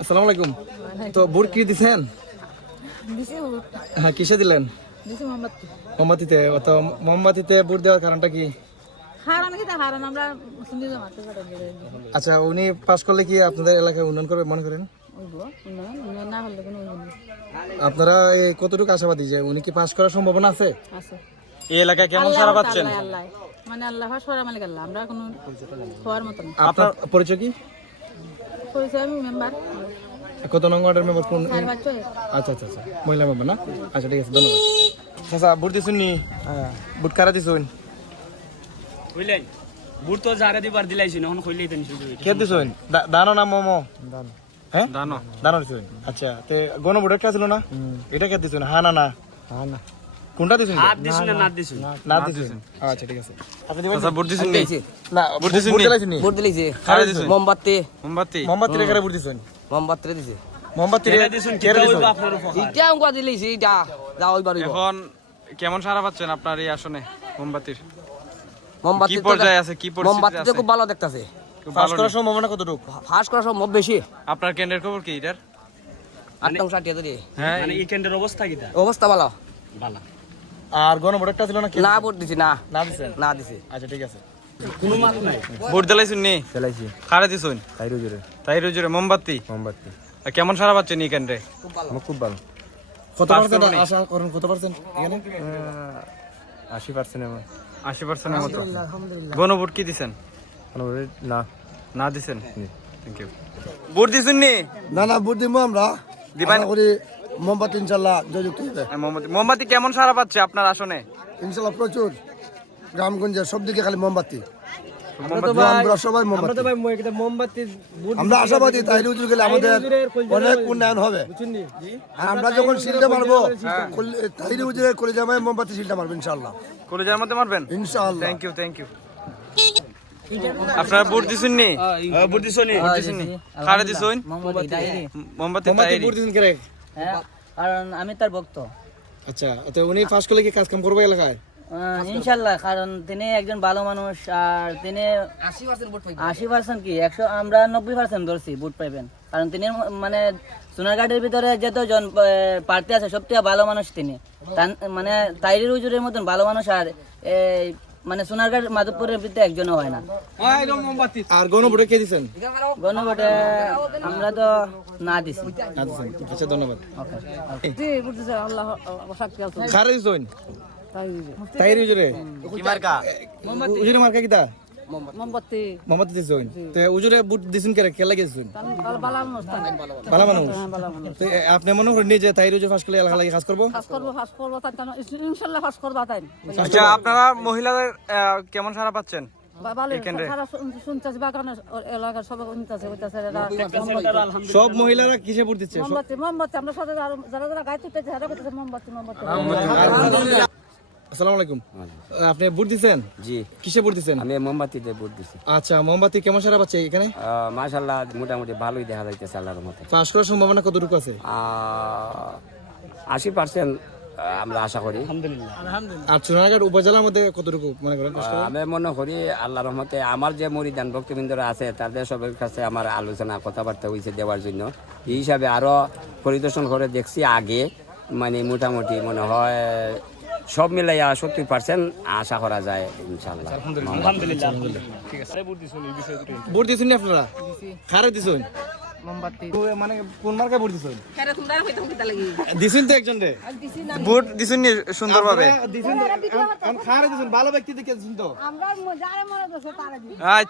আসসালামু আলাইকুম। তো ভোট কি দিছেন? হ্যাঁ, কিসে দিলেন? মোমবাতিতে। তো মোমবাতিতে ভোট দেওয়ার কারণটা কি? আচ্ছা, উনি পাশ করলে কি আপনাদের এলাকায় উন্নয়ন করবে মনে করেন? আপনারা কতটুকু আশাবাদী যে উনি কি পাশ করার সম্ভাবনা আছে? এই এলাকায় কেমন সাড়া পাচ্ছেন? মানে আল্লাহ সরা মালিক আল্লাহ, আমরা কোনো হওয়ার মতো না। আপনার পরিচয় কি? পরিচয় আমি মেম্বার। কত নং ওয়ার্ডের মেম্বার কোন? আচ্ছা, মহিলা মেম্বার না? আচ্ছা, ঠিক আছে, ধন্যবাদ। আচ্ছা, ভোট দিছুন নি? হ্যাঁ। ভোট কারা দিছুন? বুঝলেন, বুট তো জারে দিবার দিলাইছি, এখন কইলেই তেন শুরু হইছে। কে দিছুন? দানো না মোমো? দানো। হ্যাঁ, দানো দিছুন। আচ্ছা, তে গণভোট একটা ছিল না? এটা কে দিছুন? হ্যাঁ না? হ্যাঁ না। কোনটা দিছুন? হাত দিছুন না নাত দিছুন? নাত দিছুন। আচ্ছা, ঠিক আছে। আচ্ছা, ভোট দিছুন নি? না, ভোট দিছুন নি? ভোট দিলাইছে। কারে দিছুন? মোমবাতি মোমবাতির কারে ভোট দিছুন? মোমবাতি দিছে। মোমবাতির কেটে দিছুন, কেটে হইব আপনার উপকার। ইটা আমগো দিলাইছে, ইটা যাও ওই বাড়ি। এখন কেমন সাড়া পাচ্ছেন আপনার এই আসনে মোমবাতির? মোমবাতি কি পর্যায়ে আছে, কি পরিস্থিতিতে মোমবাতি আছে? খুব ভালো দেখতাছে। খুব পাস ভালো করার নেই। সম্ভাবনা কতটুকু? ফাঁস করা সম্ভব বেশি। আপনার কেন্দ্রের খবর কি এটার? 860 ধরে হ্যাঁ, মানে এই কেন্দ্রের অবস্থা কি তা? অবস্থা ভালো। ভালো। আর গণভোট একটা ছিল না? না ভোট দিছি না। না দিছেন? না দিছি। আচ্ছা, ঠিক আছে। কোনো মাল নাই। ভোট দিলাইছুন নি? চালাইছি কারে দিছুন? তাই রুজুরে মোমবাতি। মোমবাতি আর কেমন সাড়া পাচ্ছেন এই কেন্দ্রে? খুব ভালো। কত পাস পার্সেন্ট করবেন? আশা করেন? কত পার্সেন্ট এখানে? 80% আমার 80%-এর মতো। গণভোট কি দিছেন? না না দিছেন? Thank you. ভোট দিছুন নি? না ভোট দিব আমরা। দিবেন? আশা করি মোমবাতি ইনশাল্লাহ জয়যুক্ত হবে। মোমবাতি কেমন সাড়া পাচ্ছে আপনার আসনে? ইনশাল্লাহ প্রচুর, গ্রামগঞ্জে সব দিকে খালি মোমবাতি। মোমবাতি আমরা সবাই মোমবাতি। আমরা আশাবাদী তাই হুজুর গেলে আমাদের অনেক উন্নয়ন হবে। আর আমরা যখন শিলটা মারবো তাই হুজুরের কলিজামায় মোমবাতি শিলটা মারবো ইনশাল্লাহ। কলেজের মধ্যে মারবেন? ইনশাল্লাহ। Thank you. আপনারা ভোট দিছুন নি? বুট দিছনি? কারে দিছুন? মোমবাতি মোমবাতি মোমবাতি তাইরি। ভোট দিছেন কে? হ্যাঁ, কারণ আমি তার ভক্ত। আচ্ছা, তো উনি পাস করলে কি কাজ কাম করবে এলাকায়? ইনশাল্লাহ, কারণ তিনি একজন ভালো মানুষ। আর তিনি 80% ভোট পাইবে। 80% কি 100, আমরা 90% ধরছি ভোট পাইবেন। কারণ তিনি মানে সোনারঘাটের ভিতরে যতজন প্রার্থী আছে সবথেকে ভালো মানুষ তিনি। মানে তাইরির হুজুরের মতন ভালো মানুষ আর মানে সোনারঘাট মাধবপুরের ভিতরে একজনও হয় না। আর গণভোটে কে দিছেন? গণভোটে আমরা তো না দিছি। না দিছেন। আচ্ছা, ধন্যবাদ। আল্লাহ কারে দিছেন? তাইরি হুজুরে। কি মার্কা? হুজুরে মার্কা কিটা? মোমবাতি মোমবাতি দিছেন। তে হুজুরে ভোট দিছেন কে লাগে দিছেন? ভালো মানুষ, ভালো মানুষ। ভালো মানুষ। তো আপনি মনে করেন যে তাইরি হুজুর পাস করলে এলাকা লাগে কাজ করবো? ফাঁস করবো তাই ইনশাল্লাহ ফাঁস করবো তাই। আচ্ছা, আপনারা মহিলাদের কেমন সাড়া পাচ্ছেন? শুনতেছি বাগানের এলাকার সবাই শুনতেছে সব মহিলারা কিসে ভোট দিচ্ছে? মোমবাতি আমরা সাথে যারা গায়ে তুলতেছে তারা করতেছে মোমবাতি। আসসালামু আলাইকুম। আপনি ভোট দিছেন? জি, কিসে ভোট দিছেন? আমি মোমবাতিতে ভোট দিছি। আচ্ছা, মোমবাতি কেমন সারা পাচ্ছে এখানে? মাশাআল্লাহ মোটামুটি ভালোই দেখা যাইতেছে আল্লাহর মতে। পাস করার সম্ভাবনা কতটুকু আছে? 80% আমরা আশা করি। আর সোনারঘাট উপজেলার মধ্যে কতটুকু মনে করেন পাস করবে? আমি মনে করি আল্লাহর রহমতে আমার যে মরিদান ভক্তবৃন্দরা আছে তাদের সবার কাছে আমার আলোচনা কথাবার্তা হয়েছে দেওয়ার জন্য। এই হিসাবে আরো পরিদর্শন করে দেখছি আগে, মানে মোটামুটি মনে হয় সব মিলাইয়া 70% আশা করা যায় ইনশাআল্লাহ। আলহামদুলিল্লাহ। ঠিক আছে। ভোট দিছেন না আপনারা? কারে দিছেন? মোমবাতি মানে কোন মার্কায় ভোট দিছেন? দিছেন তো একজন রে। ভোট দিছুন নি সুন্দরভাবে? দিছেন। কারে দিছেন? ভালো ব্যক্তি দেখে দিছেন তো? আমরা যারা মনে করছে তারা আচ্ছা।